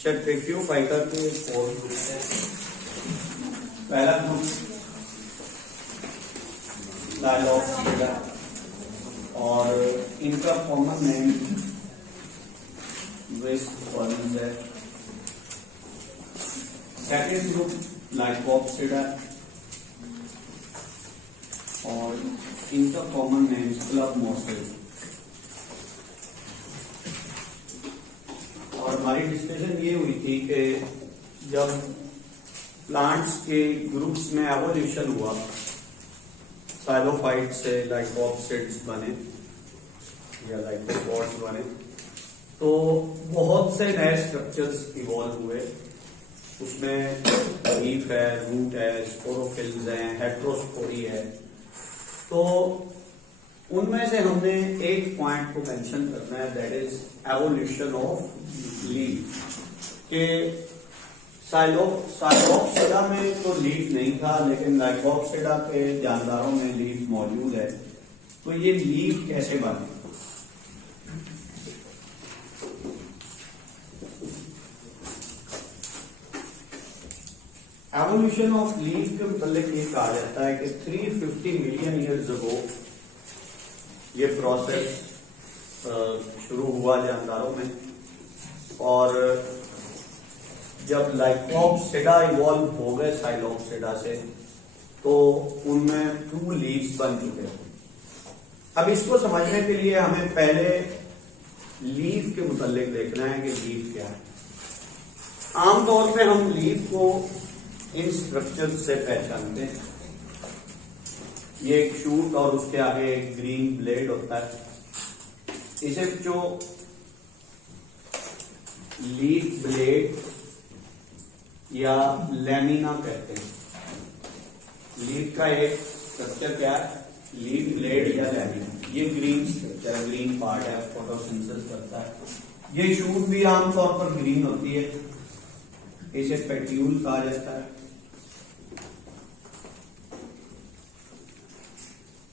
ट्रेक्योफाइटा के 4 ग्रुप है। पहला ग्रुप साइलोप्सिडा और इनका कॉमन नेम विस्पर्म्स है। सेकेंड ग्रुप लाइकोप्सिडा और इनका कॉमन नेम क्लब मॉसेस। और हमारी डिस्कशन ये हुई थी कि जब प्लांट्स के ग्रुप्स में एवोल्यूशन हुआ, साइलोफाइट से लाइकोप्सिड्स बने या लाइकोपॉड्स बने, तो बहुत से नए स्ट्रक्चर्स इवॉल्व हुए। उसमें लीफ है, रूट है, स्पोरोफिल्स हैं, हेट्रोस्पोरी है। तो उनमें से हमने एक पॉइंट को मेंशन करना है, that is evolution of leaf. के साइलोप्सिडा में तो लीफ नहीं था, लेकिन लाइकोप्सिडा के जानदारों में लीफ मौजूद है। तो ये लीफ कैसे बने? एवोल्यूशन ऑफ लीफ के मतलब ये कहा जाता है कि 350 मिलियन ईयर्स अगो ये प्रोसेस शुरू हुआ जानदारों में। और जब लाइकोप्सिडा इवॉल्व हो गए साइलोप्सिडा से, तो उनमें 2 लीव्स बन चुके हैं। अब इसको समझने के लिए हमें पहले लीफ के मुतालिक देखना है कि लीफ क्या है। आमतौर पे हम लीफ को इन स्ट्रक्चर से पहचानते हैं। ये एक शूट और उसके आगे एक ग्रीन ब्लेड होता है। इसे जो लीफ ब्लेड या लैमिना कहते हैं। लीफ का एक स्ट्रक्चर क्या है? लीफ ब्लेड या लैमिना। ये ग्रीन स्ट्रक्चर, ग्रीन पार्ट है, फोटोसिंथेसिस करता है। ये शूट भी आमतौर पर ग्रीन होती है, इसे पेट्यूल कहा जाता है।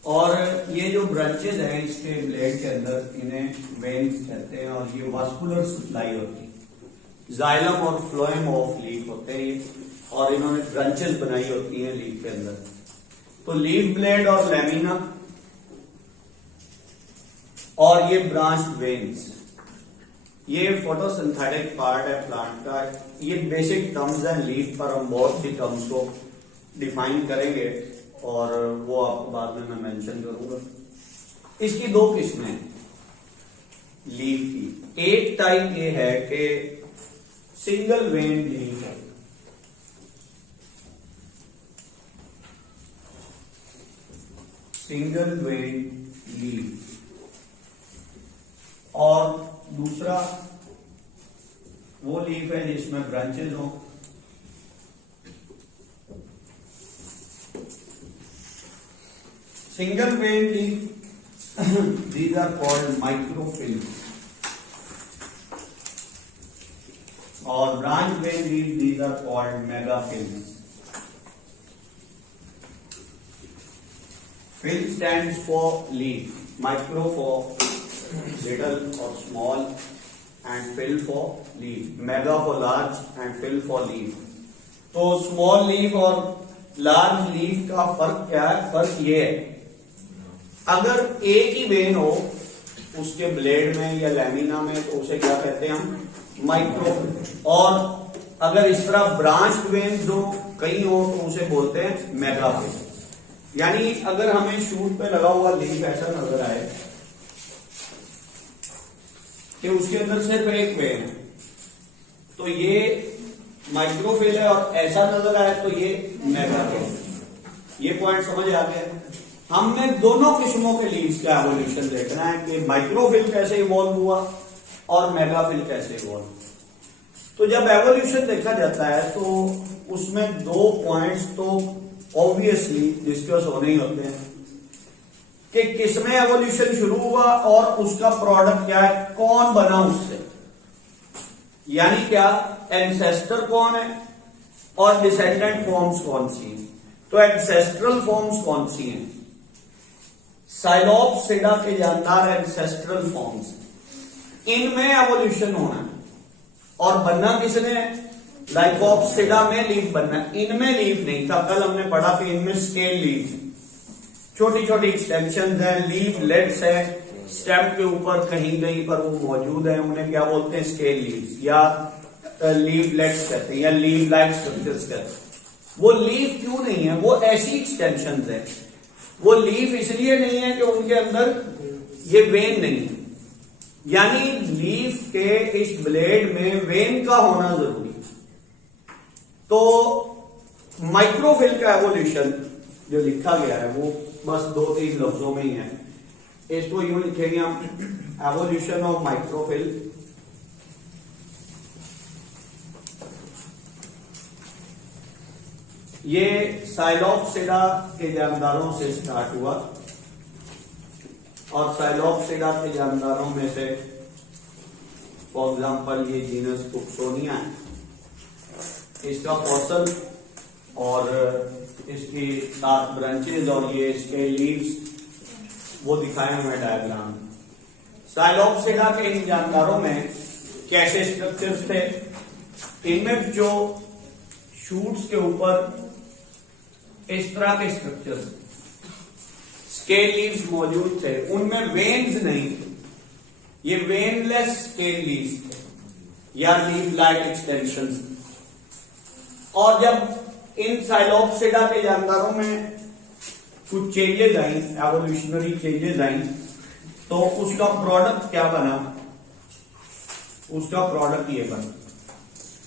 और ये जो ब्रांचेज हैं इसके ब्लेड के अंदर, इन्हें वेन्स कहते हैं और ये वास्कुलर सप्लाई होती है। जाइलम और फ्लोएम ऑफ लीफ होते हैं ये, और इन्होंने ब्रांचेस बनाई होती हैं लीफ के अंदर। तो लीफ ब्लेड और लैमिना और ये ब्रांच वेन्स, ये फोटोसिंथेटिक पार्ट है प्लांट का। ये बेसिक टर्म्स हैं लीफ पर, हम बहुत सी टर्म्स को डिफाइन करेंगे और वो आपको बाद में मैं मेंशन करूंगा। इसकी 2 किस्में हैं लीफ की। एक टाइप ये है कि सिंगल वेन लीफ है। Single when leaf. और दूसरा वो लीफ है जिसमें ब्रांचेज हो। Single vein leaf, these are called microfilms. और branch vein leaf, these are called megafilms. Fill stands for leaf, micro for little or small, and fill for leaf. Mega for large and fill for leaf. तो small leaf और large leaf का फर्क क्या है? फर्क ये है, अगर एक ही वेन हो उसके ब्लेड में या लैमिना में, तो उसे क्या कहते हैं हम? माइक्रो। और अगर इस तरह ब्रांच वेन्स हो, कई हो, तो उसे बोलते हैं मेगाफिल। यानी अगर हमें शूट पे लगा हुआ लीफ ऐसा नजर आए कि उसके अंदर सिर्फ एक वेन है, तो ये माइक्रोफिल है। और ऐसा नजर आए तो ये मेगाफिल। ये पॉइंट समझ आ गया? हमने दोनों किस्मों के लीव्स का एवोल्यूशन देखना है कि माइक्रोफिल कैसे इवॉल्व हुआ और मेगाफिल कैसे इवॉल्व। तो जब एवोल्यूशन देखा जाता है तो उसमें 2 पॉइंट्स तो ऑब्वियसली डिस्कस होने ही होते हैं कि किसमें एवोल्यूशन शुरू हुआ और उसका प्रोडक्ट क्या है, कौन बना उससे। यानी क्या, एंसेस्टर कौन है और डिसेंडेंट फॉर्म्स कौन सी हैं। तो एंसेस्ट्रल फॉर्म्स कौन सी हैं? साइलोप्सिडा के जानदार एंसेस्ट्रल फॉर्म्स, इनमें एवोल्यूशन होना है। और बनना किसने है? लाइकोप्सिडा में लीफ बनना, इनमें लीफ नहीं था। कल हमने पढ़ा कि इनमें स्केल लीफ, छोटी छोटी एक्सटेंशन है, लीफ लेट्स है, स्टेम के ऊपर कहीं कहीं पर वो मौजूद है, उन्हें क्या बोलते हैं? स्केल लीव्स या लीफ लेट्स कहते हैं या लीफ लाइक स्ट्रक्चर्स कहते हैं। वो लीफ क्यों नहीं है? वो ऐसी एक्सटेंशन है, वो लीफ इसलिए नहीं है कि उनके अंदर ये वेन नहीं है, यानी लीफ के इस ब्लेड में वेन का होना जरूरी है। तो माइक्रोफिल का एवोल्यूशन जो लिखा गया है वो बस 2-3 लफ्जों में ही है। इसको यूं लिखेंगे हम, एवोल्यूशन ऑफ माइक्रोफिल। ये साइलोप्सिडा के जानदारों से स्टार्ट हुआ और साइलोप्सिडा के जानदारों में से फॉर एग्जांपल ये जीनस कुक्सोनिया है, इसका फॉसल और इसकी 7 ब्रांचेज और ये इसके लीव्स वो दिखाए हुए डायग्राम। साइलोप्सिडा के इन जानदारों में कैसे स्ट्रक्चर्स थे? इनमें जो शूट्स के ऊपर इस तरह के स्ट्रक्चर्स, स्केल लीव्स मौजूद थे, उनमें वेन्स नहीं थे, ये वेनलेस स्केल लीव्स थे या लीव लाइक एक्सटेंशंस। और जब इन साइलोप्सिडा के जानदारों में कुछ चेंजेस आई, एवोल्यूशनरी चेंजेस आई, तो उसका प्रोडक्ट क्या बना? उसका प्रोडक्ट ये बना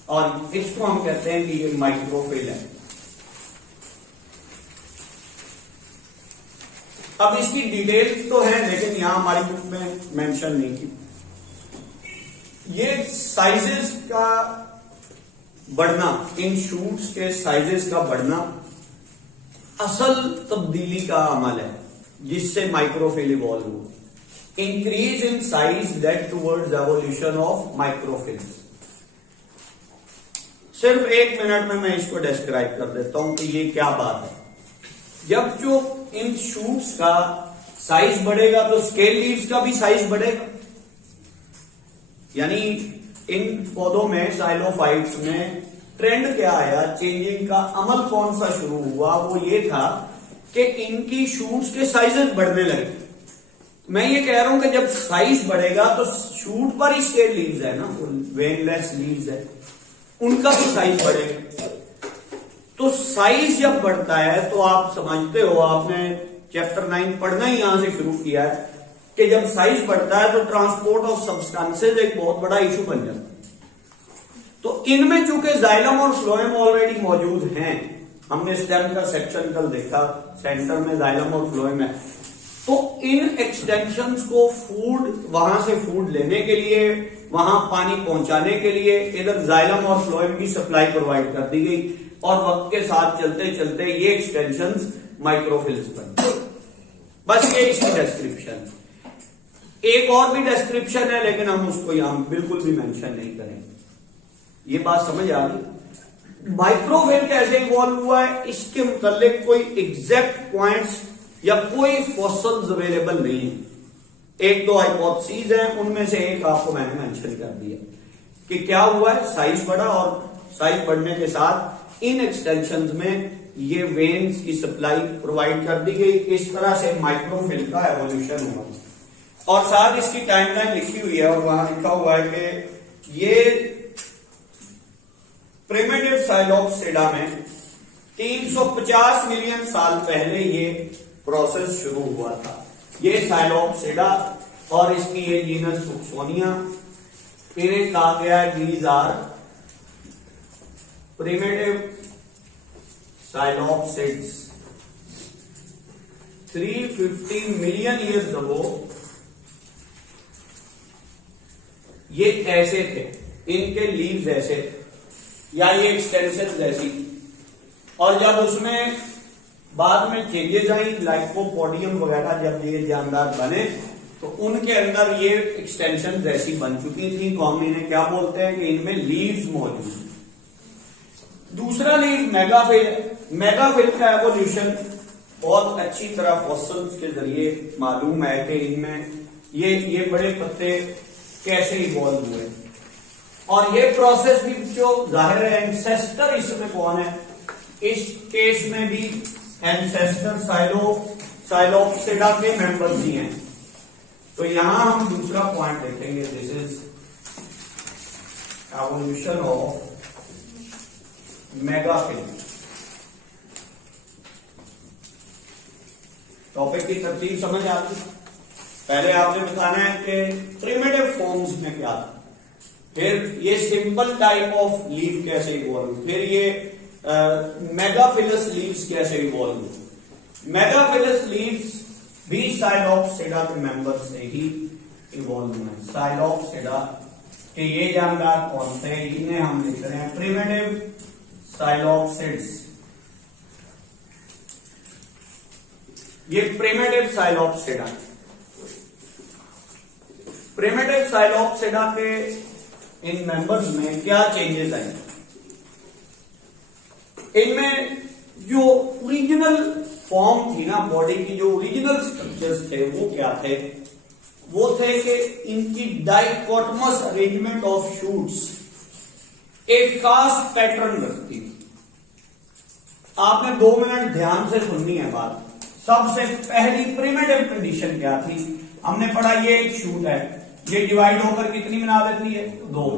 और इसको हम कहते हैं कि ये माइक्रोफिल है। अब इसकी डिटेल्स तो है लेकिन यहां हमारी बुक में मेंशन नहीं की। ये साइजेस का बढ़ना, इन शूट्स के साइजेस का बढ़ना असल तब्दीली का अमल है जिससे माइक्रोफिल इवॉल्व हुआ। Increase in size that towards evolution of microphylls. सिर्फ 1 मिनट में मैं इसको डिस्क्राइब कर देता हूं कि ये क्या बात है। जब जो इन शूट्स का साइज बढ़ेगा तो स्केल लीव्स का भी साइज बढ़ेगा, यानी इन पौधों में साइलोफाइट्स में ट्रेंड क्या आया, चेंजिंग का अमल कौन सा शुरू हुआ? वो ये था कि इनकी शूट्स के साइजेस बढ़ने लगे। मैं ये कह रहा हूं कि जब साइज बढ़ेगा तो शूट पर ही स्केल लीव्स है ना, वेनलेस लीव्स है, उनका भी साइज बढ़ेगा। तो साइज जब बढ़ता है तो आप समझते हो, आपने चैप्टर 9 पढ़ना ही यहां से शुरू किया है कि जब साइज बढ़ता है तो ट्रांसपोर्ट ऑफ सब्सटेंसेज एक बहुत बड़ा इशू बन जाता है। तो इनमें चूंकि जाइलम और फ्लोएम ऑलरेडी मौजूद हैं, हमने स्टेम का सेक्शन कल देखा, सेंटर में जाइलम और फ्लोएम है, तो इन एक्सटेंशंस को फूड, वहां से फूड लेने के लिए, वहां पानी पहुंचाने के लिए इधर जाइलम और फ्लोएम की सप्लाई प्रोवाइड कर दी गई और वक्त के साथ चलते चलते ये एक्सटेंशंस माइक्रोफिल्स बन गए। बस ये इसकी डिस्क्रिप्शन। एक और भी डिस्क्रिप्शन है लेकिन हम उसको यहां बिल्कुल भी मेंशन नहीं करेंगे। ये बात समझ आ गई? माइक्रोफिल कैसे इवॉल्व हुआ है इसके मुतालिक कोई एग्जैक्ट पॉइंट्स या कोई फॉसिल्स अवेलेबल नहीं है। 1-2 हाइपोथेसिस हैं, उनमें से एक आपको मैंने मेंशन कर दिया कि क्या हुआ है, साइज बढ़ा और साइज बढ़ने के साथ इन एक्सटेंशंस में ये वेन्स की सप्लाई प्रोवाइड कर दी गई। इस तरह से माइक्रोफिल का एवोल्यूशन हुआ और साथ इसकी टाइमलाइन लिखी हुई है और वहां लिखा हुआ है कि ये प्रिमिटिव साइलोप्सिडा में 350 मिलियन साल पहले ये प्रोसेस शुरू हुआ था। ये साइलोप्सिडा और इसकी ये जीनस कुक्सोनिया, इन्हें कहा गया है these are primitive psilopsids. 350 million years ago ये ऐसे थे, इनके लीव्स ऐसे या ये एक्सटेंशन जैसी, और जब उसमें बाद में चेंजेस आई, लाइकोपोडियम वगैरह जब ये जानदार बने तो उनके अंदर ये एक्सटेंशन जैसी बन चुकी थी, तो हम इन्हें क्या बोलते हैं कि इनमें लीव्स मौजूद हैं। दूसरा लीव मेगाफिल। मेगाफिल का एवोल्यूशन बहुत अच्छी तरह फॉसिल्स के जरिए मालूम है कि इनमें ये बड़े पत्ते कैसे इवॉल्व हुए। और ये प्रोसेस भी जो जाहिर है एंसेस्टर इसमें कौन है, इस केस में भी एंसेस्टर साइलोप्सिडा के मेंबर्स ही हैं। तो यहां हम दूसरा पॉइंट देखेंगे, this is evolution of megaphyll. Topic की तरतीब समझ आती। पहले आपने बताना है कि प्रिमिटिव फॉर्म्स में क्या था, फिर ये सिंपल टाइप ऑफ लीफ कैसे इवॉल्व, फिर ये मेगाफिलस लीव्स कैसे इवॉल्व। मेगाफिलस लीव्स भी साइलोप्सिडा के मेंबर से ही इवॉल्व हुए। साइलोप्सिडा के ये जानदार कौन थे, इन्हें हम लिख रहे हैं प्रिमिटिव साइलोप्सिड्स। ये प्रिमिटिव साइलोप्सिडा, प्रिमिटिव साइलोप्सिडा के इन मेंबर्स में क्या चेंजेस आए, इनमें जो ओरिजिनल फॉर्म थी ना बॉडी की, जो ओरिजिनल स्ट्रक्चर्स थे वो क्या थे, वो थे कि इनकी डाइकोटमस अरेंजमेंट ऑफ शूट्स एक खास पैटर्न रखती थी। आपने 2 मिनट ध्यान से सुननी है बात। सबसे पहली प्रिमिटिव कंडीशन क्या थी, हमने पढ़ा ये एक शूट है, ये डिवाइड होकर कितनी बना देती है, 2,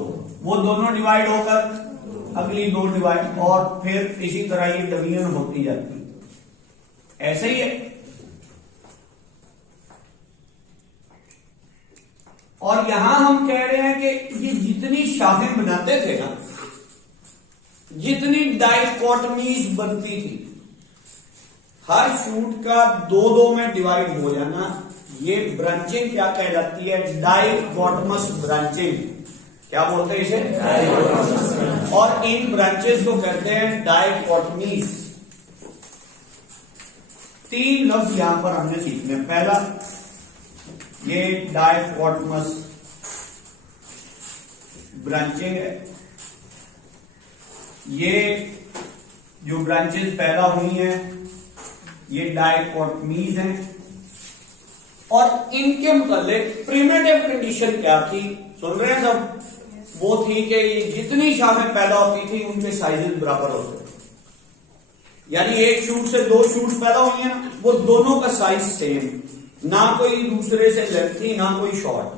वो दोनों डिवाइड होकर अगली 2 डिवाइड, और फिर इसी तरह ये डिवीजन होती जाती है। ऐसे ही है। और यहां हम कह रहे हैं कि ये जितनी शाखें बनाते थे ना, जितनी डाइकोटमीज बनती थी, हर शूट का 2-2 में डिवाइड हो जाना, ये ब्रांचिंग क्या कह जाती है, डाइकोटमस ब्रांचिंग। क्या बोलते हैं इसे, डाइकोटमस। और इन ब्रांचेस को कहते हैं डाइकोटमीज। 3 लफ्ज यहां पर हमने सीखने। पहला ये डाइकोटमस ब्रांचिंग है, ये जो ब्रांचेस पैदा हुई हैं ये डाइकोटमीज हैं। और इनके मतलब प्रिमिटिव कंडीशन क्या थी, सुन रहे हैं सब, वो थी कि ये जितनी शाखें पैदा होती थी उनके साइजेस बराबर होते थे। यानी एक शूट से 2 शूट पैदा हुई हैं, वो दोनों का साइज सेम, ना कोई दूसरे से लेंथी ना कोई शॉर्ट,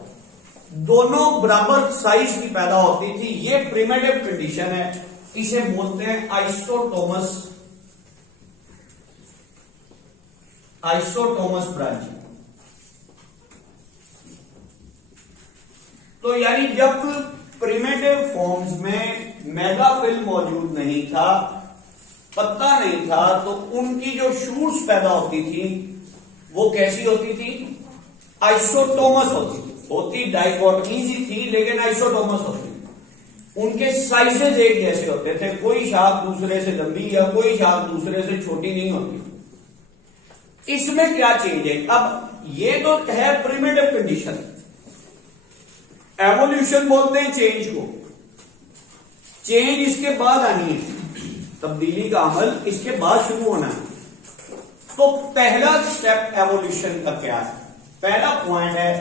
दोनों बराबर साइज की पैदा होती थी। ये प्रिमिटिव कंडीशन है, इसे बोलते हैं आइसोटोमस ब्रांचिंग। तो यानी जब प्रिमिटिव फॉर्म्स में मेगाफिल मौजूद नहीं था, पत्ता नहीं था, तो उनकी जो शूट्स पैदा होती थी वो कैसी होती थी, आइसोटोमस होती डाइकोटमीज ही थी लेकिन आइसोटोमस होती। उनके साइजेस एक जैसे होते थे, कोई शाख दूसरे से लंबी या कोई शाख दूसरे से छोटी नहीं होती। इसमें क्या चेंज है, अब ये तो है प्रिमिटिव कंडीशन। एवोल्यूशन बोलते हैं चेंज को, चेंज इसके बाद आनी है, तब्दीली का अमल इसके बाद शुरू होना है। तो पहला स्टेप एवोल्यूशन का क्या है, पहला पॉइंट है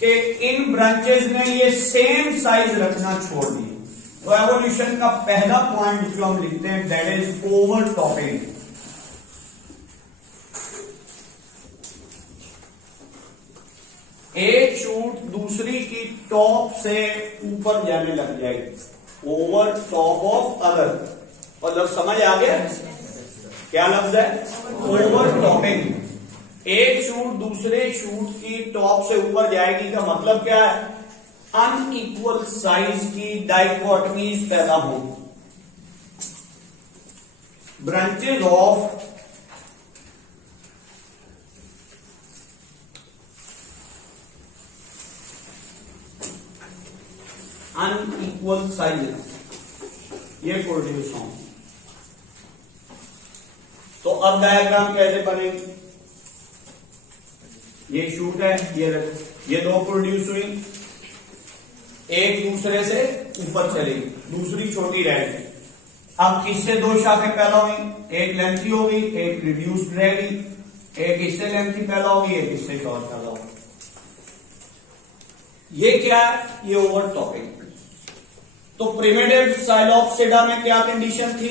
कि इन ब्रांचेस ने ये सेम साइज रखना छोड़ दिया। तो एवोल्यूशन का पहला पॉइंट जो हम लिखते हैं दैट इज ओवरटॉपिंग। एक शूट दूसरी की टॉप से ऊपर जाने लग जाएगी, ओवर टॉप ऑफ अदर। और लफ्ज समझ आ गया, क्या लफ्ज है, ओवर टॉपिंग। एक शूट दूसरे शूट की टॉप से ऊपर जाएगी का मतलब क्या है, अनइक्वल साइज की डाइकोटमीज पैदा होगी। ब्रांचेज ऑफ अनइक्वल साइजेस ये प्रोड्यूस हों। तो अब डायग्राम कैसे बनेगी, ये शूट है, ये 2 प्रोड्यूस हुई, एक दूसरे से ऊपर चलेगी, दूसरी छोटी रहेगी। अब इससे 2 शाखें पैदा हुई, एक लेंथी होगी एक रिड्यूस्ड रहेगी, एक इससे लेंथी पैदा होगी एक इससे शॉर्ट पैदा होगी। ये क्या है, ये ओवरटॉपिंग। तो प्रिमिटिव साइलोप्सिडा में क्या कंडीशन थी?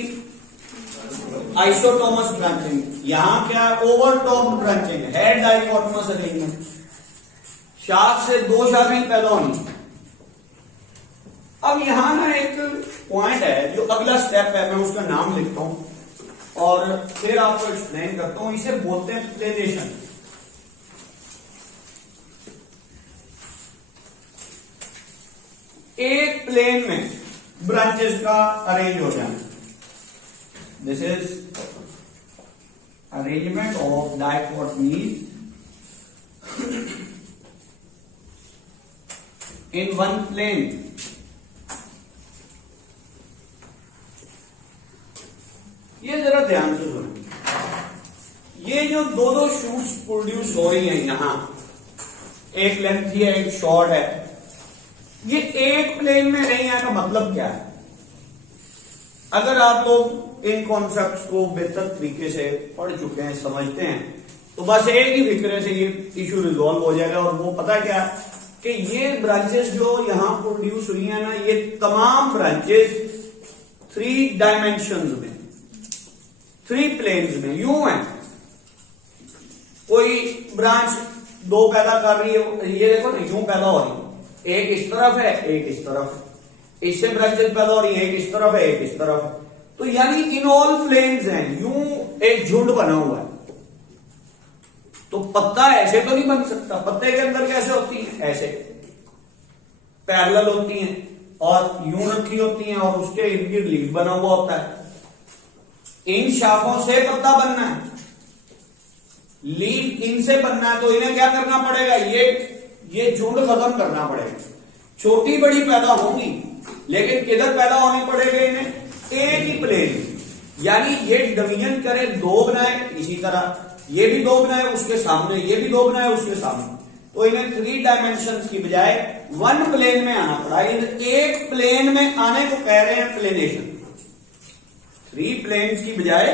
आइसोटोमस ब्रांचिंग। यहां क्या? ओवरटॉप्ड ब्रांचिंग है, डाइकोटोमस अरेंजमेंट। शाख से दो शाखाएं पैदा होनी। अब यहां ना एक पॉइंट है, जो अगला स्टेप है, मैं उसका नाम लिखता हूं और फिर आपको एक्सप्लेन करता हूं। इसे बोलते हैं प्लेनेशन। एक प्लेन में ब्रांचेस का अरेंज हो जाना, this is arrangement of dichotomies in one plane. ये जरा ध्यान से सुनो। ये जो दो दो शूट्स प्रोड्यूस हो रही हैं यहां, एक लेंथी है एक शॉर्ट है, ये एक प्लेन में नहीं है का मतलब क्या है? अगर आप लोग इन कॉन्सेप्ट्स को बेहतर तरीके से पढ़ चुके हैं, समझते हैं, तो बस एक ही फिक्रे से ये इश्यू रिजॉल्व हो जाएगा। और वो पता क्या कि ये ब्रांचेस जो यहां प्रोड्यूस हुई है ना, ये तमाम ब्रांचेस 3 डायमेंशंस में, 3 प्लेन्स में यूं है। कोई ब्रांच दो पैदा कर रही है, ये देखो ना, यूं पैदा हो रही है, एक इस तरफ है एक इस तरफ है। इससे ब्रांचेस पैदा हो रही है, एक इस तरफ है एक इस तरफ है। तो यानी इन ऑल प्लेन्स हैं, यूं एक झुंड बना हुआ है। तो पत्ता ऐसे तो नहीं बन सकता। पत्ते के अंदर कैसे होती है? ऐसे पैरेलल होती हैं और यूं रखी होती हैं और उसके इर्द गिर्द लीफ बना हुआ होता है। इन शाखों से पत्ता बनना है, लीफ इनसे बनना है, तो इन्हें क्या करना पड़ेगा? ये झुंड खत्म करना पड़ेगा। छोटी बड़ी पैदा होंगी, लेकिन किधर पैदा होने पड़ेगा इन्हें? एक ही प्लेन। यानी ये डिवीजन करे, दो बनाए, इसी तरह ये भी दो बनाए उसके सामने, ये भी दो बनाए उसके सामने। तो इन्हें 3 डायमेंशंस की बजाय 1 प्लेन में आना पड़ा। एक प्लेन में आने को कह रहे हैं प्लेनेशन। 3 प्लेन्स की बजाय,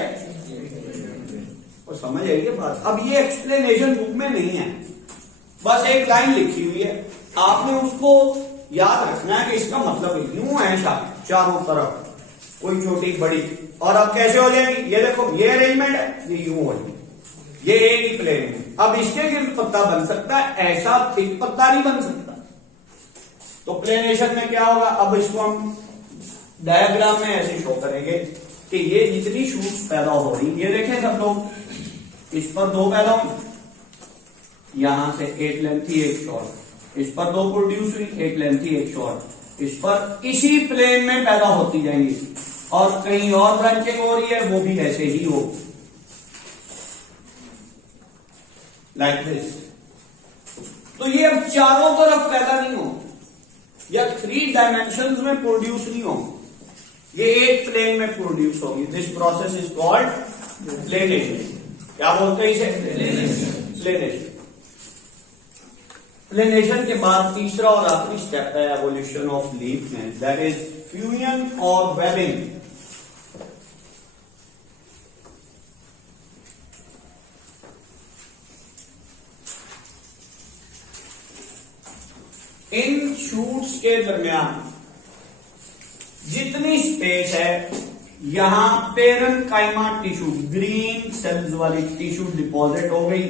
और समझ आइए बात। अब ये एक्सप्लेनेशन बुक में नहीं है, बस एक लाइन लिखी हुई है, आपने उसको याद रखना है कि इसका मतलब यूं है शाख चारों तरफ, कोई छोटी बड़ी। और अब कैसे हो जाएगी? ये देखो, ये अरेंजमेंट है, ये यूं हो जाएगी, ये एक ही प्लेन है। अब इसके गिर्द पत्ता बन सकता है, ऐसा थिक पत्ता नहीं बन सकता। तो प्लेनेशन में क्या होगा? अब इसको हम डायग्राम में ऐसे शो करेंगे कि ये जितनी शूट्स पैदा हो रही, ये देखें सब लोग, इस पर 2 पैदा हुई, यहां से एक लेंथी एक शॉर्ट, इस पर 2 प्रोड्यूस हुई, एक लेंथी एक शॉर्ट, इस पर इसी प्लेन में पैदा होती जाएंगी। और कहीं और ब्रांचिंग हो रही है, वो भी ऐसे ही हो, लाइक दिस। तो ये अब चारों तरफ पैदा नहीं हो, या 3 डायमेंशंस में प्रोड्यूस नहीं हो, ये एक प्लेन में प्रोड्यूस होगी। This process is called planation. क्या बोलते हैं इसे? प्लेनेशन। प्लेनेशन के बाद तीसरा और आखिरी स्टेप है एवोल्यूशन ऑफ लीफ में, दैट इज फ्यूजन और वेबिंग। इन शूट्स के दरमियान जितनी स्पेस है, यहां पेरेन्काइमा टिश्यू, ग्रीन सेल्स वाली टिश्यू डिपॉजिट हो गई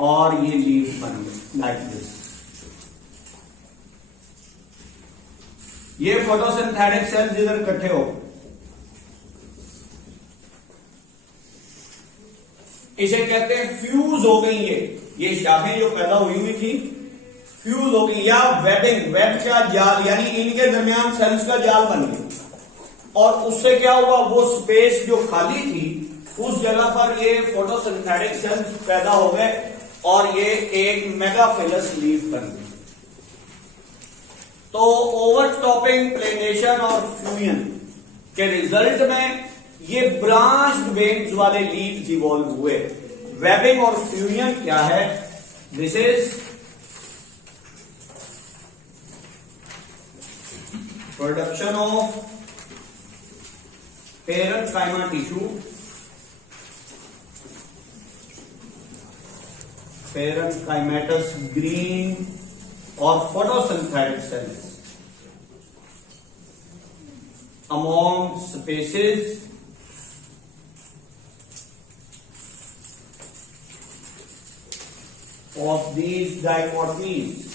और ये लीफ बन गई, लाइक दिस। ये फोटोसिंथेटिक सेल्स इधर इकट्ठे हो, इसे कहते हैं फ्यूज हो गई। ये शाखें जो पैदा हुई थी फ्यूज हो गई, या वेबिंग, वेब का जाल, यानी इनके दरमियान सेल्स का जाल बन गया। और उससे क्या हुआ? वो स्पेस जो खाली थी, उस जगह पर ये फोटोसिंथेटिक सेल्स पैदा हो गए और ये एक मेगाफिलस लीफ बन गई। तो ओवरटॉपिंग, प्लेनेशन और फ्यूजन के रिजल्ट में ये ब्रांच्ड वेन्स वाले लीव्स इवॉल्व हुए। वेबिंग और फ्यूजन क्या है? This is production of parenchyma tissue, parenchymatous green और photosynthetic cells. among spaces of these dichotomies.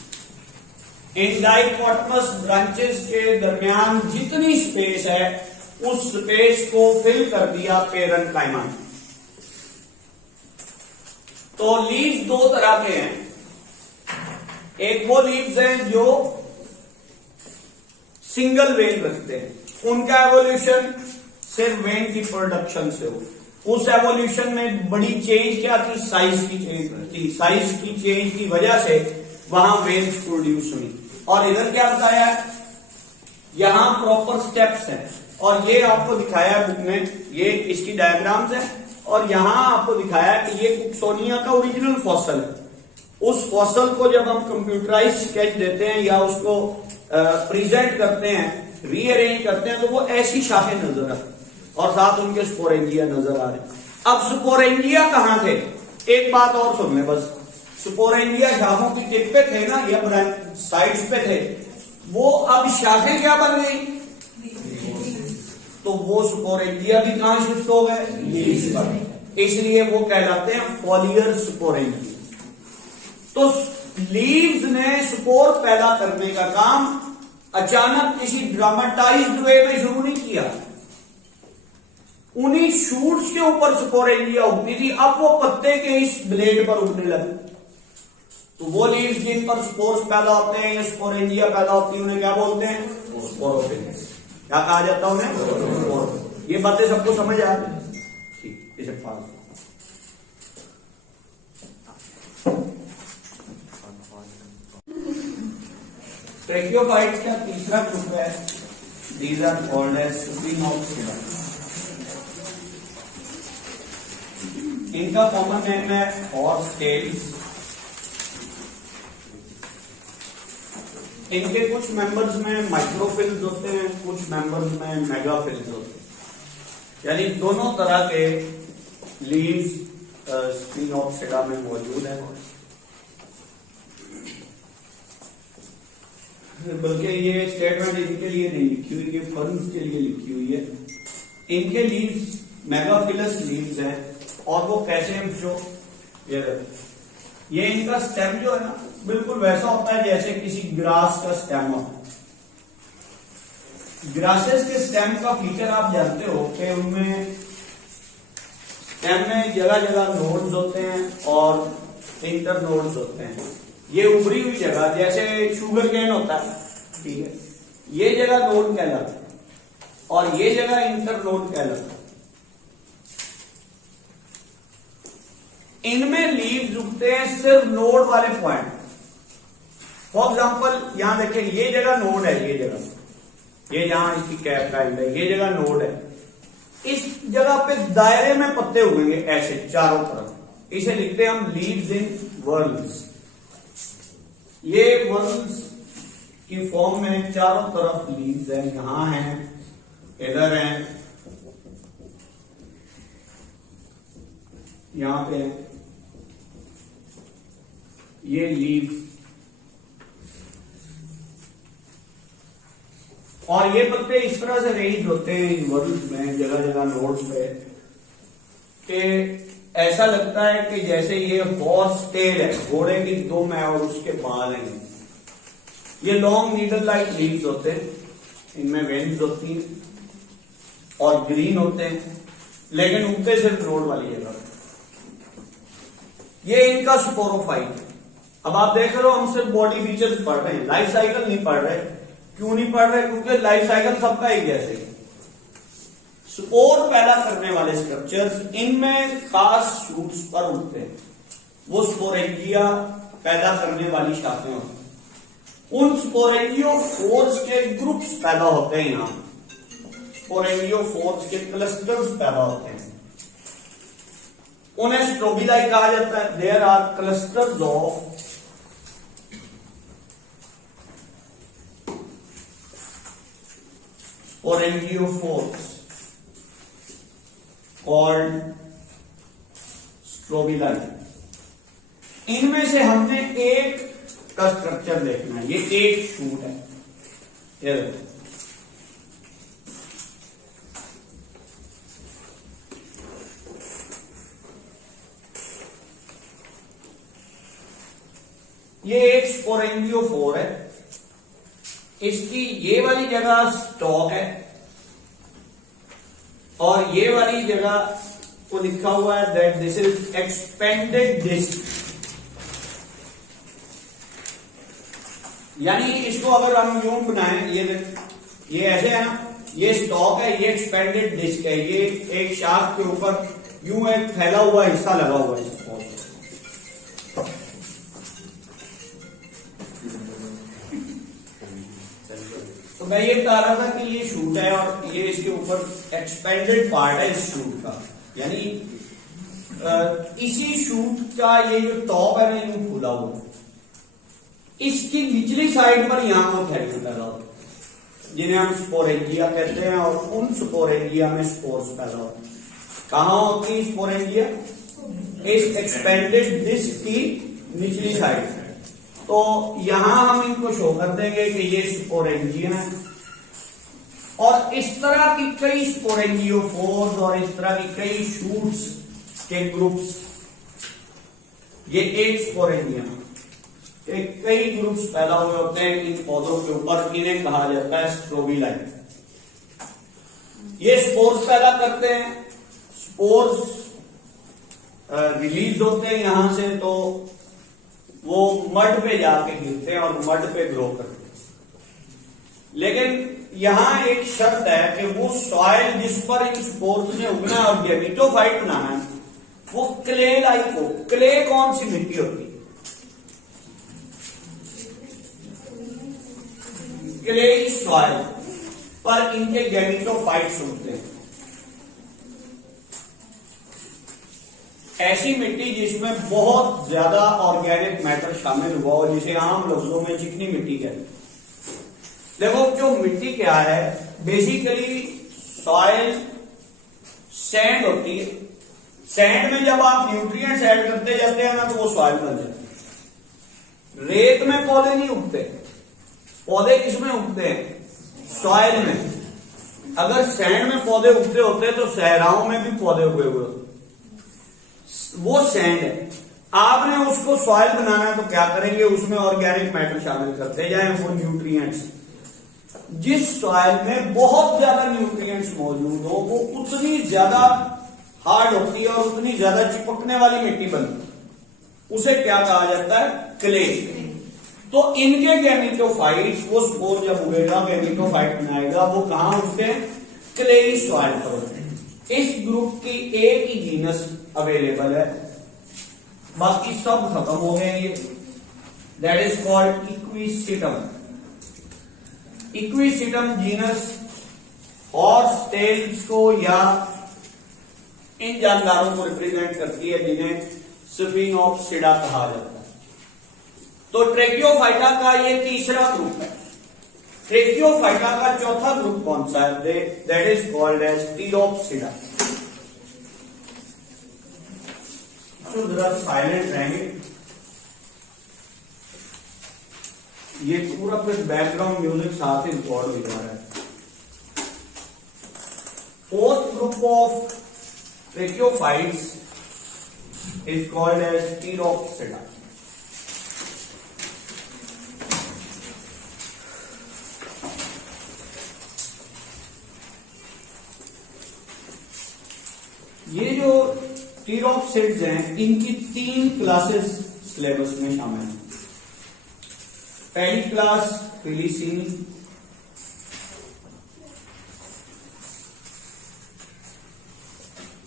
इन डाइकोटमस ब्रांचेस के दरमियान जितनी स्पेस है उस स्पेस को फिल कर दिया पेरेन्काइमा। तो लीव्स दो तरह के हैं, एक वो लीव्स हैं जो सिंगल वेन रखते हैं, उनका एवोल्यूशन सिर्फ वेन की प्रोडक्शन से हो। उस एवोल्यूशन में बड़ी चेंज क्या थी, साइज की चेंज थी, साइज की चेंज की वजह से वहां वेन्स प्रोड्यूस हुई। और इधर क्या बताया है, यहां प्रॉपर स्टेप्स हैं और ये आपको दिखाया है बुक में, ये इसकी डायग्राम्स है और यहां आपको दिखाया है कि ये कुक्सोनिया का ओरिजिनल फॉसल है। उस फॉसल को जब हम कंप्यूटराइज स्केच देते हैं या उसको प्रेजेंट करते हैं, रीअरेंज करते हैं, तो वो ऐसी शाखें नजर आती और साथ उनके स्पोरेंजिया नजर आ रहे। अब स्पोरेंजिया कहां थे, एक बात और सुन ले बस, स्पोरेंजिया शाखों की टिप पे थे ना या साइड्स पे थे, वो अब शाखें क्या बन गई, तो वो स्पोरेंजिया भी कहां शिफ्ट हो गए, लीव्स पर, इसलिए वो कहलाते हैं फॉलियर स्पोरेंजिया। तो लीव्स ने स्पोर पैदा करने का काम अचानक किसी ड्रामेटाइज्ड वे में शुरू नहीं किया, उन्हीं शूट्स के ऊपर स्पोरेंजिया उगती थी, अब वो पत्ते के इस ब्लेड पर उगने लगे। तो वो लीव्स जिन पर स्पोर्स पैदा होते हैं या स्पोरेंजिया पैदा होती है उन्हें क्या बोलते हैं, स्पोरोफिल्स। क्या कहा जाता है उन्हें, स्पोरोफिल्स। ये बातें सबको समझ आ रही है, ठीक, इसे पास। ट्रैकियोफाइट्स का तीसरा ग्रुप है, दीज आर कॉल्ड एज स्पिनोक्सिडा। इनका कॉमन नेम है हॉर्स टेल्स। इनके कुछ मेंबर्स में माइक्रोफिल्स होते हैं, कुछ मेंबर्स में मेगाफिल्स होते हैं, यानी दोनों तरह के लीव्स स्पिनोक्सिडा में मौजूद है। बल्कि ये स्टेटमेंट इनके लिए नहीं लिखी हुई, ये फर्म्स के लिए लिखी हुई है। इनके लीव्स मेगाफिलस लीव्स हैं और वो कैसे हम जो ये इनका स्टेम जो है ना बिल्कुल वैसा होता है जैसे किसी ग्रास का स्टेम होता है। ग्रासेस के स्टेम का फीचर आप जानते हो कि उनमें स्टेम में जगह जगह नोड्स होते हैं और इंटर नोड्स होते हैं। ये उभरी हुई जगह जैसे शुगर केन होता है, ठीक है, ये जगह नोड कहलाता है और ये जगह इंटर नोड कहलाता है। इनमें लीव्स उगते हैं सिर्फ नोड वाले पॉइंट। फॉर एग्जांपल यहां देखिए, ये जगह नोड है, ये जगह, ये जहां इसकी कैप का एंड है, ये जगह नोड है। इस जगह पे दायरे में पत्ते उगेंगे ऐसे चारों तरफ, इसे लिखते हैं हम लीव्स इन वर्ल्स। ये वर्ल्स की फॉर्म में चारों तरफ लीव्स हैं, यहां हैं, इधर हैं, यहां पे हैं, ये लीव्स, और ये पत्ते इस तरह से अरेंज होते हैं इन वर्ल्स में जगह जगह नोड्स पे कि ऐसा लगता है कि जैसे ये हॉर्स टेल है, घोड़े की दुम है और उसके बाल हैं। ये लॉन्ग नीडल लाइक लीव्स होते हैं, इनमें वेन्स होती हैं और ग्रीन होते हैं, लेकिन उगते सिर्फ नोड वाली जगह। ये इनका स्पोरोफाइट है। अब आप देख रहे हो हम सिर्फ बॉडी फीचर्स पढ़ रहे हैं, लाइफ साइकिल नहीं पढ़ रहे। क्यों नहीं पढ़ रहे? क्योंकि लाइफ साइकिल सबका एक जैसे। स्पोर पैदा करने वाले स्ट्रक्चर्स इनमें खास शूट्स पर उगते हैं, वो स्पोरेंजिया पैदा करने वाली शाखें होती हैं। उन स्पोरेंजियोफोर्स के ग्रुप्स पैदा होते हैं, यहां स्पोरेंजियोफोर्स के क्लस्टर्स पैदा होते हैं, उन्हें स्ट्रोबिलाई कहा जाता है। There are clusters of sporangiophores called strobili. इनमें से हमने एक का स्ट्रक्चर देखना है, ये एक शूट है, ये ये एक स्पोरेंजियोफोर है, इसकी ये वाली जगह स्टॉक है और ये वाली जगह को लिखा हुआ है that this is expanded disc. यानी इसको अगर हम यूं बनाएं, ये ऐसे है ना, ये स्टॉक है, ये एक्सपेंडेड डिस्क है, ये एक शाफ्ट के ऊपर यूं एक फैला हुआ हिस्सा लगा हुआ है। तो मैं ये बता रहा था कि ये शूट है और ये इसके ऊपर एक्सपेंडेड पार्ट है इस शूट का, यानी इसी शूट का ये जो टॉप है ना यूं खुला हुआ, इसकी निचली साइड पर यहां पर थैलियो पैदा होता है जिन्हें हम स्पोरेंजिया कहते हैं और उन स्पोरेंजिया में स्पोर्स पैदा होते हैं। कहां होती है स्पोरेंजिया? इस एक्सपेंडेड डिस्क की निचली साइड। तो यहां हम इनको शो कर देंगे कि ये स्पोरेंजिया है और इस तरह की कई स्पोरेंजियोफोर्स और इस तरह की कई शूट्स के ग्रुप्स, ये एक स्पोरेंजिया के कई ग्रुप्स पैदा हुए होते हैं इन पौधों के ऊपर, इन्हें कहा जाता है स्ट्रोबिलाई। ये स्पोर्स पैदा करते हैं, स्पोर्स रिलीज होते हैं यहां से, तो वो मड पे जाके गिरते हैं और मड पे ग्रो करते हैं। लेकिन यहां एक शर्त है कि वो सॉइल जिस पर इन स्पोर्स ने उगना है और गैमेटोफाइट बनाना है वो क्ले लाइक हो। क्ले कौन सी मिट्टी होती है? क्ले सॉइल पर इनके गैमेटोफाइट्स उगते हैं। ऐसी मिट्टी जिसमें बहुत ज्यादा ऑर्गेनिक मैटर शामिल हुआ हो, जिसे आम लफ्जों में चिकनी मिट्टी कहते हैं। देखो जो मिट्टी क्या है, बेसिकली सॉइल सैंड होती है। सैंड में जब आप न्यूट्रिएंट्स ऐड करते जाते हैं ना तो वो सॉइल बन जाती है। रेत में पौधे नहीं उगते, पौधे किसमें उगते हैं? सॉइल में। अगर सैंड में पौधे उगते होते तो सहराओं में भी पौधे उगे हुए होते। वो सैंड है, आपने उसको सॉइल बनाना है तो क्या करेंगे? उसमें ऑर्गेनिक मैटर शामिल करते जाए, वो न्यूट्रिएंट्स। जिस सॉइल में बहुत ज्यादा न्यूट्रिएंट्स मौजूद हो वो उतनी ज्यादा हार्ड होती है और उतनी ज्यादा चिपकने वाली मिट्टी बनती है, उसे क्या कहा जाता है? क्ले। तो इनके गैमेटोफाइट्स, वो स्पोर जब उगेगा गैमेटोफाइट बनाएगा, वो कहां उगते? क्लेई सॉइल पर। इस ग्रुप की एक ही जीनस अवेलेबल है, बाकी सब खत्म हो गए ये। That is called equisetum. Equisetum genus horse tails को या इन जानदारों को रिप्रेजेंट करती है जिन्हें स्फिनोप्सिडा कहा जाता है। तो ट्रेकियोफाइटा का ये तीसरा ग्रुप है। ट्रेकियोफाइटा का चौथा ग्रुप कौन सा है? That is called as pteropsida. तो जरा साइलेंट रहेंगे, ये पूरा फिर बैकग्राउंड म्यूजिक साथ ही रिकॉर्ड हो जा रहा है। Fourth group of tracheophytes is called as pteropsida. ये जो टीरोप्सिड्स हैं, इनकी 3 क्लासेस सिलेबस में शामिल हैं। पहली क्लास फिलीसीनी,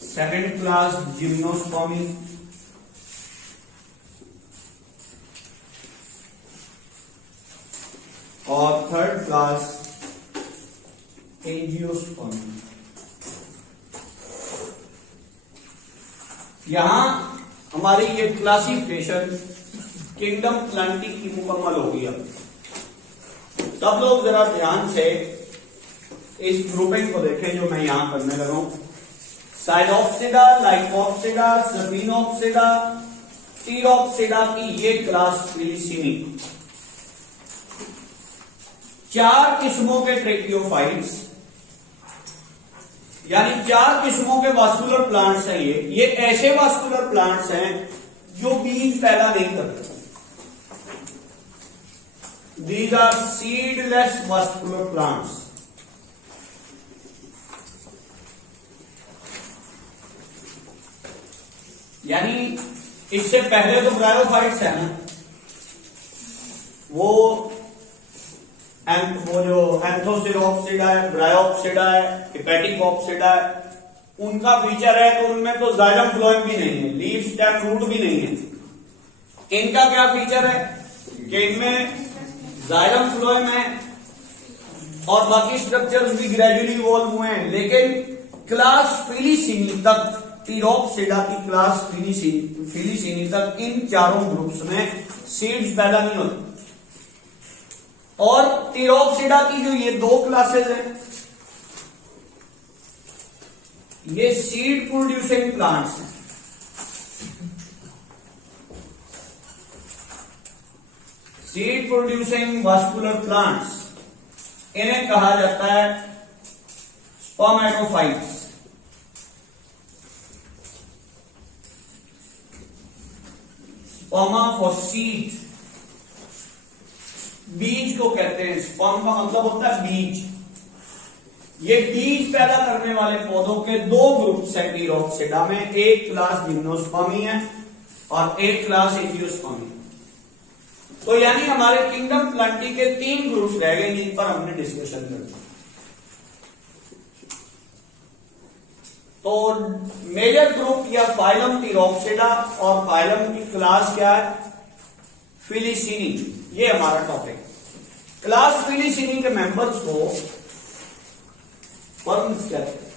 सेकंड क्लास जिम्नोस्पर्मी, और थर्ड क्लास एंजियोस्पर्मी। यहां हमारी ये क्लासिफिकेशन किंगडम प्लांटिक की मुकम्मल होगी। अब सब लोग जरा ध्यान से इस ग्रुपिंग को देखें जो मैं यहां करने लगा हूं। साइलोप्सिडा, लाइकोप्सिडा, स्फिनोप्सिडा, टीरोप्सिडा की ये क्लास फिलीसीनी। 4 किस्मों के ट्रेकियोफाइट्स, यानी 4 किस्मों के वास्कुलर प्लांट्स हैं। ये ऐसे वास्कुलर प्लांट्स हैं जो बीज पैदा नहीं करते। These are seedless vascular plants. यानी इससे पहले तो ब्रायोफाइट्स है ना, वो जो एंथोसिरोप्सिडा है, ब्रायोप्सिडा है, हिपैटिक ऑप्सिडा है, उनका फीचर है तो उनमें तो जाइलम फ्लोएम भी नहीं है, लीफ स्टेम रूट भी नहीं है। इनका क्या फीचर है कि इनमें जाइलम फ्लोएम है और बाकी स्ट्रक्चर्स भी ग्रेजुअली इवॉल्व हुए हैं, लेकिन क्लास फिलीसिनी तक, टीरोप्सिडा की क्लास फिलीसिनी तक इन चारों ग्रुप्स में सीड्स पैदा नहीं होते। और टीरोप्सिडा की जो ये दो क्लासेस हैं, ये सीड प्रोड्यूसिंग प्लांट्स हैं। सीड प्रोड्यूसिंग वास्कुलर प्लांट्स, इन्हें कहा जाता है स्पर्मेटोफाइट्स। स्पर्मा फॉर सीड, बीज को कहते हैं। स्पर्म का मतलब होता है बीज। ये बीज पैदा करने वाले पौधों के दो ग्रुप्स हैं टीरोप्सिडा में, एक क्लास जिम्नोस्पर्मी है और एक क्लास एंजियोस्पर्मी। तो यानी हमारे किंगडम प्लांटी के तीन ग्रुप्स रह गए जिन पर हमने डिस्कशन करना। तो मेजर ग्रुप या फाइलम टीरोप्सिडा और फाइलम की क्लास क्या है, फिलीसिनी, ये हमारा टॉपिक। क्लास फिलीसिनी के मेंबर्स को फर्न्स कहते हैं।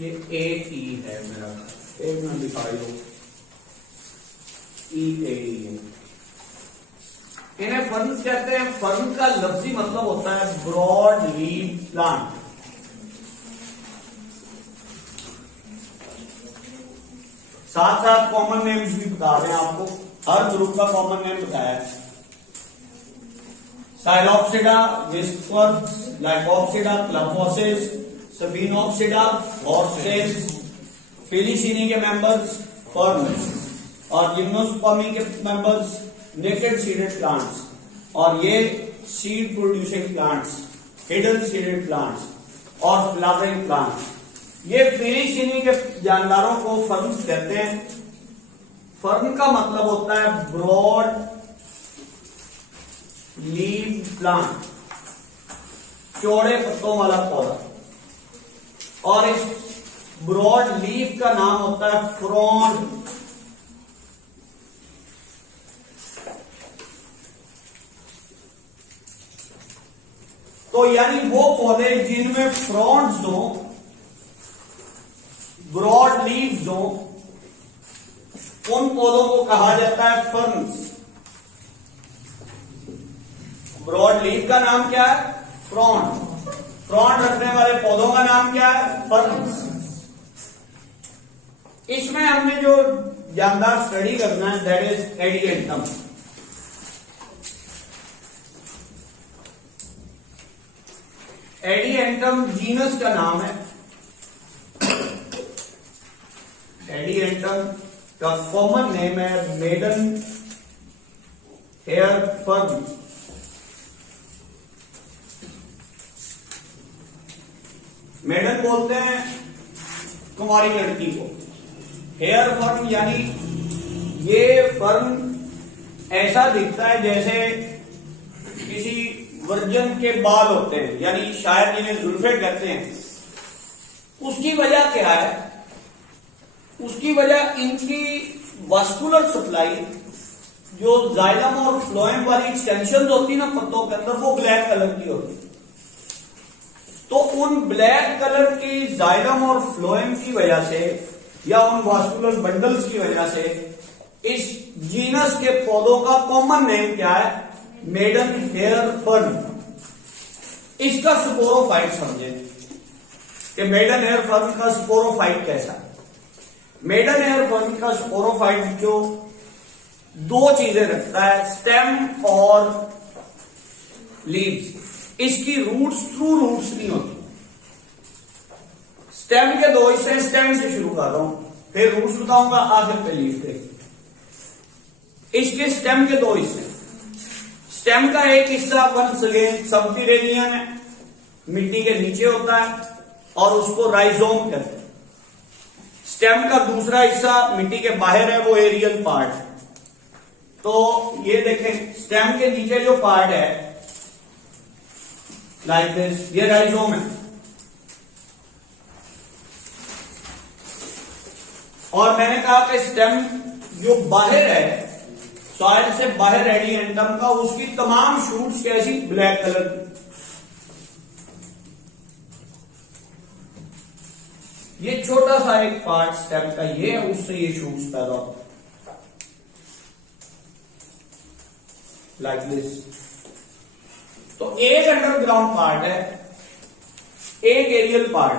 ये एक ई है मेरा, एक में दिखाई दो, ई ए है। इन्हें फर्न्स कहते हैं। फर्न का लफ्जी मतलब होता है ब्रॉड लीव प्लांट। साथ साथ कॉमन नेम्स भी बता रहे हैं आपको, हर ग्रुप का कॉमन नेम बताया है। साइलोप्सिडा, विस्पर्स, लाइकोप्सिडा, क्लबोसिस, सफिनोप्सिडा, हॉर्सेस, फिलीसिनी के मेंबर्स फर्न्स, और जिम्नोस्पर्मी के मेंबर्स नेकेड सीडेड प्लांट्स, और ये seed producing plants, hidden seeded plants और फ्लावरिंग प्लांट्स। ये फिलीसिनी के जानदारों को फर्न्स कहते हैं। फर्न का मतलब होता है ब्रॉड लीव प्लांट, चौड़े पत्तों वाला पौधा, और इस ब्रॉड लीफ का नाम होता है फ्रॉन्ड। तो यानी वो पौधे जिनमें फ्रॉन्ड्स हो, ब्रॉड लीव्स हो, उन पौधों को कहा जाता है फर्न्स। ब्रॉड लीफ का नाम क्या है, फ्रॉन्ड। फ्रॉन्ड रखने वाले पौधों का नाम क्या है, फर्न्स। इसमें हमने जो जानदार स्टडी करना है दैट इज एडिएंटम। एडिएंटम जीनस का नाम है। एडिएंटम का कॉमन नेम है मेडन हेयर फर्न। मेडन बोलते हैं कुंवारी लड़की को। हेयर फर्न यानी ये फर्न ऐसा दिखता है जैसे किसी वर्जन के बाल होते हैं, यानी शायद जिन्हें जुल्फे कहते हैं। उसकी वजह क्या है, उसकी वजह इनकी वास्कुलर सप्लाई, जो जाइलम और फ्लोएम वाली एक्सटेंशन होती है ना पत्तों के अंदर, वो ब्लैक कलर की होती है। तो उन ब्लैक कलर की जाइलम और फ्लोएम की वजह से या उन वास्कुलर बंडल्स की वजह से इस जीनस के पौधों का कॉमन नेम क्या है, मेडन हेयर फर्न। इसका स्पोरोफाइट समझे कि मेडन हेयर फर्न का स्पोरोफाइट कैसा है। मेडन हेयर फर्न का स्पोरोफाइट जो दो चीजें रखता है, स्टेम और लीव्स। इसकी रूट्स ट्रू रूट्स नहीं होती। स्टेम के दो हिस्से, स्टेम से शुरू कर रहा हूं, फिर रूट्स बताऊंगा, आखिर पे लीफ के। इसके स्टेम के दो हिस्से। स्टेम का एक हिस्सा वंस अगेन सबटेरेनियन है, मिट्टी के नीचे होता है और उसको राइजोम कहते हैं। स्टेम का दूसरा हिस्सा मिट्टी के बाहर है, वो एरियल पार्ट है। तो ये देखें, स्टेम के नीचे जो पार्ट है लाइक दिस, ये राइजोम है। और मैंने कहा कि स्टेम जो बाहर है, सॉइल से बाहर रेडिएंटम का, उसकी तमाम शूट्स कैसी, ब्लैक कलर की। ये छोटा सा एक पार्ट स्टेम का ये है, उससे ये शूट्स पैदा होते हैं लाइक दिस। तो एक अंडरग्राउंड पार्ट है, एक एरियल पार्ट।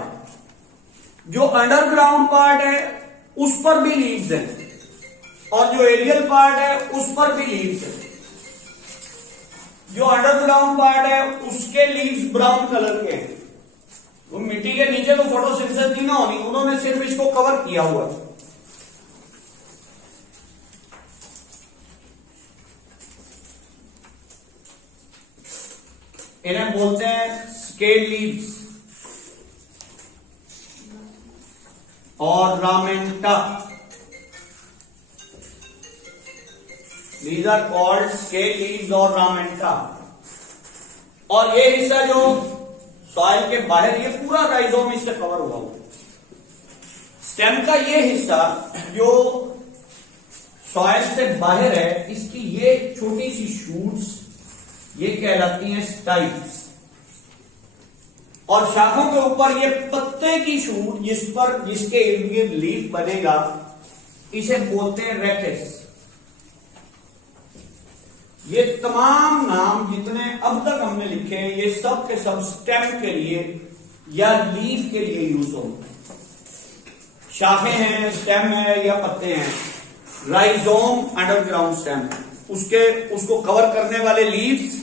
जो अंडरग्राउंड पार्ट है उस पर भी लीव्स हैं, और जो एरियल पार्ट है उस पर भी लीव्स हैं। जो अंडरग्राउंड पार्ट है उसके लीव्स ब्राउन कलर के हैं। वो मिट्टी के नीचे तो फोटोसिंथेसिस नहीं ना होनी, उन्होंने सिर्फ इसको कवर किया हुआ है। इन्हें बोलते हैं स्केल लीव्स और रामेंटा। These are called scale leaves और रामेंटा। और ये हिस्सा जो सॉइल के बाहर, ये पूरा राइजोम इससे कवर हुआ हुआ। स्टेम का ये हिस्सा जो सॉइल से बाहर है, इसकी ये छोटी सी शूट्स, ये कहलाती हैं स्टाइल्स। और शाखों के ऊपर ये पत्ते की शूट, जिसके इर्द गिर्द लीफ बनेगा, इसे बोलते हैं रेकेस। ये तमाम नाम जितने अब तक हमने लिखे हैं, ये सब के सब स्टेम के लिए या लीफ के लिए यूज होते हैं। शाखें हैं, स्टेम है या पत्ते हैं। राइजोम अंडरग्राउंड स्टेम, उसको कवर करने वाले लीव्स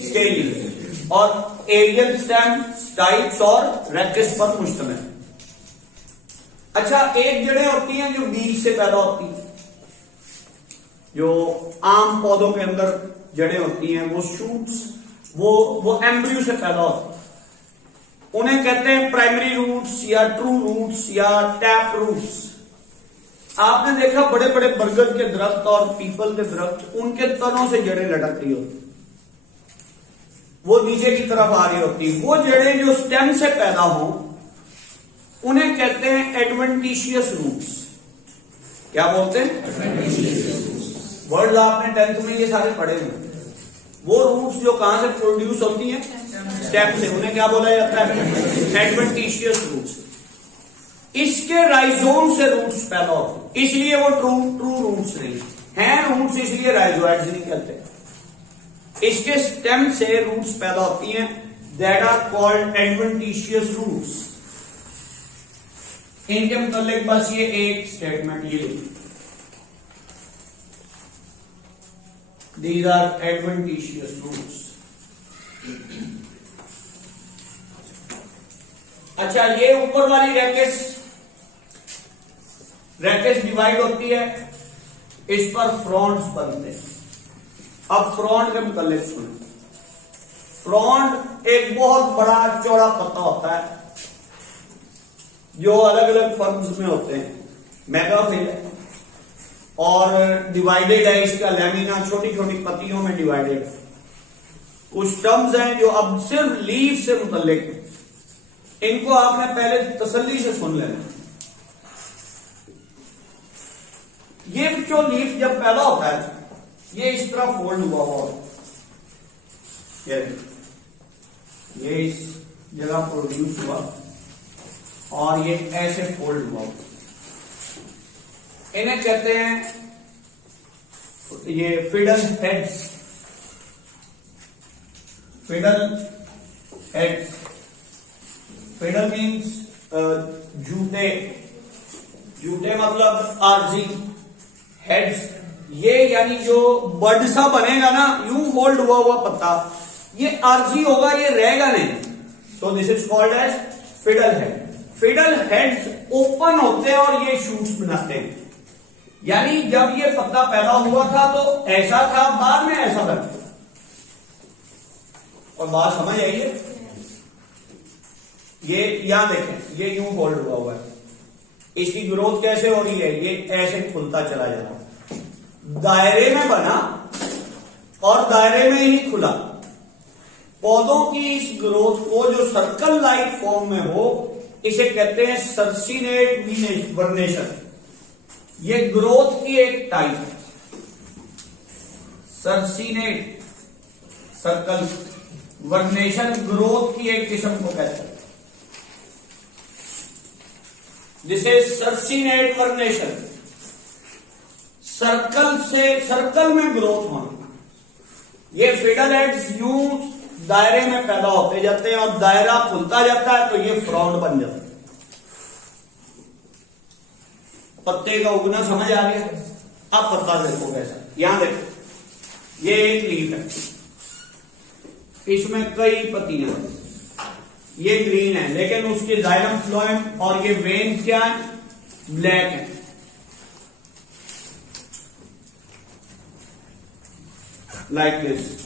स्केल लीव्स, और एरियल स्टेम स्टाइप्स और रेकेस पर मुश्तमिल। अच्छा, एक जड़ें होती हैं जो बीज से पैदा होती हैं। जो आम पौधों के अंदर जड़ें होती हैं, वो शूट्स, वो एम्ब्रियो से पैदा होती हैं। उन्हें कहते हैं प्राइमरी रूट्स या ट्रू रूट्स या टैप रूट्स। आपने देखा बड़े बड़े बरगद के दरख्त और पीपल के दरख्त, उनके तनों से जड़ें लटक रही होती, वो नीचे की तरफ आ रही होती। वो जड़ें जो स्टेम से पैदा हो, उन्हें कहते हैं एडवेंटिशियस रूट्स। क्या बोलते हैं? वर्ड आपने 10th में ये सारे पढ़े हुए। वो रूट्स जो कहां से प्रोड्यूस होती हैं, स्टेम से, उन्हें क्या बोला जाता है? Adventitious roots. इसके राइजोम से रूट्स पैदा होते हैं, इसलिए वो ट्रू रूट्स नहीं हैं। रूट्स इसलिए राइजोइड्स नहीं कहते। इसके स्टेम से रूट्स पैदा होती हैं, that are called adventitious roots. इनके मतलब बस ये एक स्टेटमेंट ये लिखिए, these are adventitious roots। अच्छा, ये ऊपर वाली रैकेस डिवाइड होती है, इस पर फ्रॉन्ट्स बनते हैं। अब फ्रॉन्ट के मुतालिक सुने। फ्रॉन्ट एक बहुत बड़ा चौड़ा पत्ता होता है जो अलग अलग फॉर्म्स में होते हैं। मेगाफिल है और डिवाइडेड है, इसका लैमिना छोटी छोटी पत्तियों में डिवाइडेड। कुछ टर्म्स हैं जो अब सिर्फ लीफ से मुतल्लिक है, इनको आपने पहले तसल्ली से सुन लेना। ये जो लीफ जब पैदा होता है, ये इस तरह फोल्ड हुआ हुआ, ये इस जगह प्रोड्यूस हुआ और ये ऐसे फोल्ड हुआ। इन्हें कहते हैं ये fiddle heads. Fiddle heads, fiddle means जूते, जूते मतलब आरजी। हेड्स ये यानी जो बड सा बनेगा ना, यूं होल्ड हुआ हुआ पत्ता, ये आरजी होगा, ये रहेगा नहीं। तो this is called as fiddle head. Fiddle heads open होते हैं और ये शूट्स बनाते हैं। यानी जब ये पत्ता पैदा हुआ था तो ऐसा था, बाद में ऐसा बन गया। और बात समझ आई है? ये यहां देखें, ये यूं फोल्ड हुआ है, इसकी ग्रोथ कैसे हो रही है? ये ऐसे खुलता चला जा रहा है, दायरे में बना और दायरे में ही खुला। पौधों की इस ग्रोथ को जो सर्कल लाइक फॉर्म में हो, इसे कहते हैं सर्सिनेट वर्नेशन। ये ग्रोथ की एक टाइप है। सर्सिनेट सर्कल वर्नेशन ग्रोथ की एक किस्म को कहते हैं। This is circinate vernation. Circle में ग्रोथ होना। ये फिडल हेड्स यूं दायरे में पैदा होते जाते हैं और दायरा खुलता जाता है तो ये फ्रॉड बन जाता है। पत्ते का उगना समझ आ गया? अब पत्ता देखो कैसा, यहां देखो, ये एक लीफ है, इसमें कई पत्तियां, ये ग्रीन है, लेकिन उसके जाइलम फ्लोएम और ये वेन्स क्या है? ब्लैक है। Like this.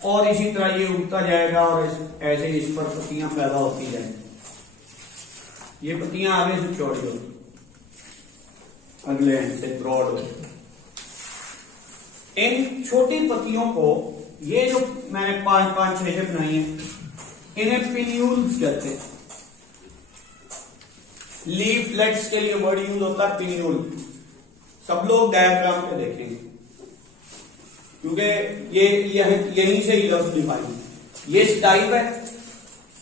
और इसी तरह ये उगता जाएगा और ऐसे इस पर पत्तियां पैदा होती जाएंगी। ये पत्तियां आगे से चौड़ी होती, अगले एंड से ब्रॉड होती। इन छोटी पत्तियों को, ये जो मैंने 5-5-6 बनाई है, इन्हें पिन्यूल्स कहते हैं। लीफलेट्स के लिए वर्ड यूज होता है पिन्यूल। सब लोग डायग्राम पे देखेंगे क्योंकि ये यहीं से ही लफ्ज डिफाइन। ये टाइप है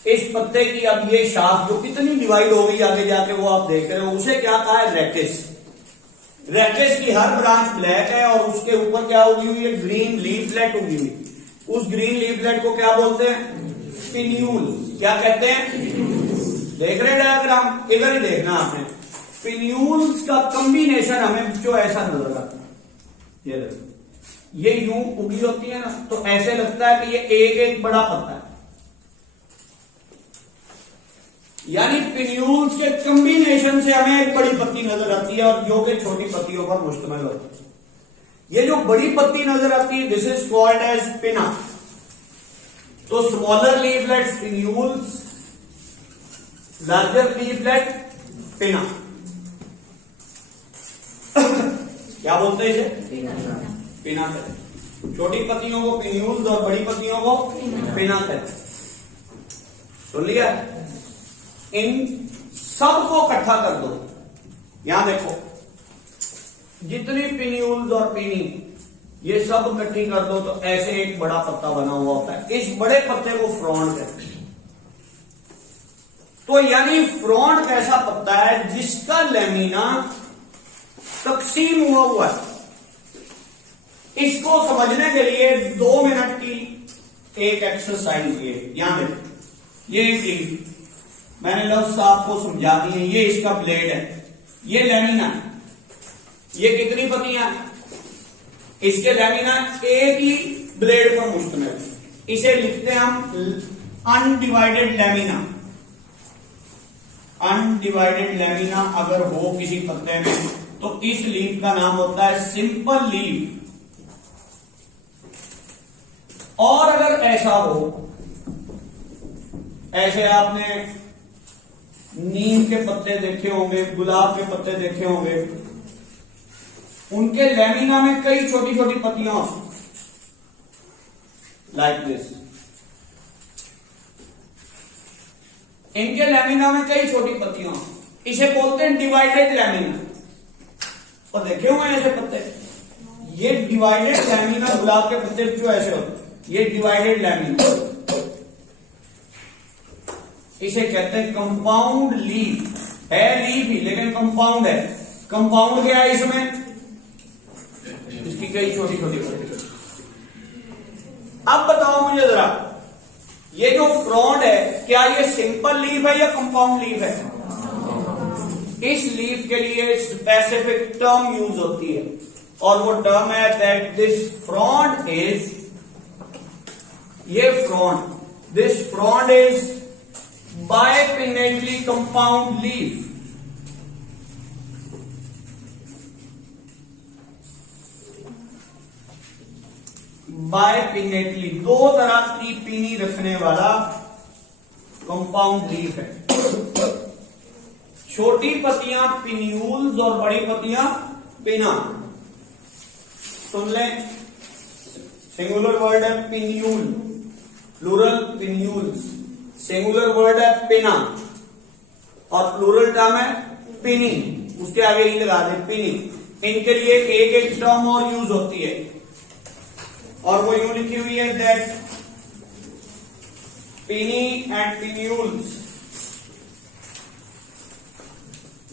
इस पत्ते की। अब ये शाख जो कितनी डिवाइड हो गई आगे जाके वो आप देख रहे हो, उसे क्या कहा है? रैकेस। रैकेस की हर ब्रांच ब्लैक है और उसके ऊपर क्या उगी हुई है? ग्रीन लीफलेट उगी हुई। उस ग्रीन लीफलेट को क्या बोलते हैं? पिन्यूल। क्या कहते हैं? देख रहे डायग्राम, इधर ही देखना आपने। पिन्यूल्स का कॉम्बिनेशन हमें जो ऐसा नजर आता है, ये देखो, ये यूं उगी होती है ना, तो ऐसे लगता है कि ये एक एक बड़ा पत्ता है। यानी पिन्यूल्स के कॉम्बिनेशन से हमें एक बड़ी पत्ती नजर आती है और जो कि छोटी पत्तियों पर मुश्तमिल होती है। ये जो बड़ी पत्ती नजर आती है, दिस इज कॉल्ड एज पिना। तो स्मॉलर लीफलेट्स पिन्यूल्स, लार्जर लीफलेट पिना। क्या बोलते हैं इसे? पिना कहते। छोटी पत्तियों को पिन्यूल्स और बड़ी पत्तियों को पिना कहते। सुन लिया? इन सब को इकट्ठा कर दो। यहां देखो, जितनी पिन्यूल्स और पिनी, ये सब इकट्ठी कर दो तो ऐसे एक बड़ा पत्ता बना हुआ होता है। इस बड़े पत्ते को फ्रॉन्ड कहते हैं। तो यानी फ्रॉन्ड कैसा पत्ता है? जिसका लेमिना तकसीम हुआ है। इसको समझने के लिए 2 मिनट की एक एक्सरसाइज ये यहां देखो, ये एक लीफ मैंने लफ्ज आपको समझा दिए। ये इसका ब्लेड है, ये लेमिना है। ये कितनी पत्तियां हैं? इसके लेमिना एक ही ब्लेड पर मुश्तमिल है। इसे लिखते हैं हम अनडिवाइडेड लेमिना। अनडिवाइडेड लेमिना अगर हो किसी पत्ते में तो इस लीफ का नाम होता है सिंपल लीफ। और अगर ऐसा हो, ऐसे आपने नीम के पत्ते देखे होंगे, गुलाब के पत्ते देखे होंगे, उनके लेमिना में कई छोटी छोटी पत्तियां होती, लाइक दिस। इनके लेमिना में कई छोटी पत्तियां, इसे बोलते हैं डिवाइडेड लेमिना। और देखे हुए ऐसे पत्ते, ये डिवाइडेड लेमिना, गुलाब के पत्ते जो ऐसे होते, ये डिवाइडेड लेमिना, इसे कहते हैं कंपाउंड लीफ। है लीफ ही लेकिन कंपाउंड है। कंपाउंड क्या है इसमें? इसकी कई छोटी छोटी पत्तियां। मुझे जरा, ये जो फ्रॉन्ड है क्या ये सिंपल लीफ है या कंपाउंड लीफ है? इस लीफ के लिए स्पेसिफिक टर्म यूज होती है और वो टर्म है दैट दिस फ्रॉन्ड इज, ये frond, this frond is bipinnately compound leaf. Bipinnately, दो तरह की पीनी रखने वाला कंपाउंड लीफ है। छोटी पत्तियां पिन्यूल्स और बड़ी पत्तियां पिना। सुन लें, सिंगुलर वर्ड है पिन्यूल, प्लूरल पिन्यूल्स, सिंगुलर वर्ड है पिना और प्लूरल टर्म है पिनी, उसके आगे ही लगा दे पिनी। इनके लिए एक एक टर्म और यूज होती है और वो यूं लिखी हुई है दैट पिनी and पिन्यूल्स,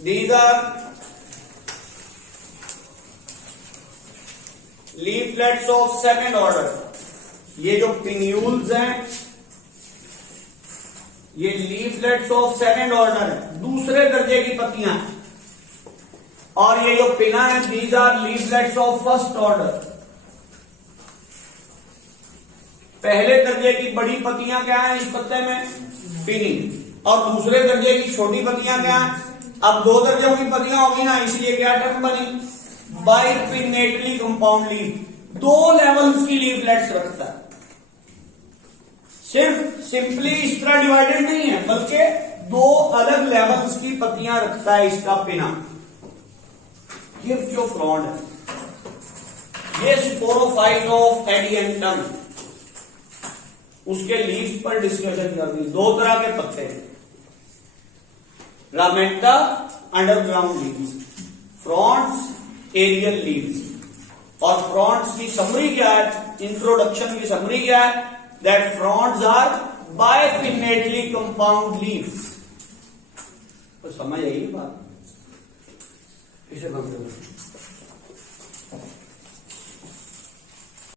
these are leaflets of second order। ये जो पिन्यूल्स हैं ये लीफलेट्स ऑफ सेकंड ऑर्डर है, दूसरे दर्जे की पत्तियां, और ये जो पिना है these are leaflets of first order. पहले दर्जे की बड़ी पत्तियां क्या है इस पत्ते में? पिनी। और दूसरे दर्जे की छोटी पत्तियां क्या है? अब दो दर्जों की पत्तियां होगी ना, इसलिए क्या टर्म बनी? बाइपिनेटली कंपाउंड लीफ। दो लेवल्स की लीफलेट्स रखता है, सिर्फ सिंपली इस तरह डिवाइडेड नहीं है बल्कि दो अलग लेवल्स की पत्तियां रखता है इसका पिना। ये जो फ्रॉन्ड है ये स्पोरोफाइट ऑफ एडिएंटम, उसके लीव्स पर डिस्कशन कर दी। दो तरह के पत्ते हैं, रामेटा अंडरग्राउंड लीव्स, फ्रॉन्ड्स एरियल लीव्स। और फ्रॉन्ड्स की समरी क्या है? इंट्रोडक्शन की समरी क्या है? That fronds are bipinnately compound leaves. तो समझ आई बात? इसे बंद करो।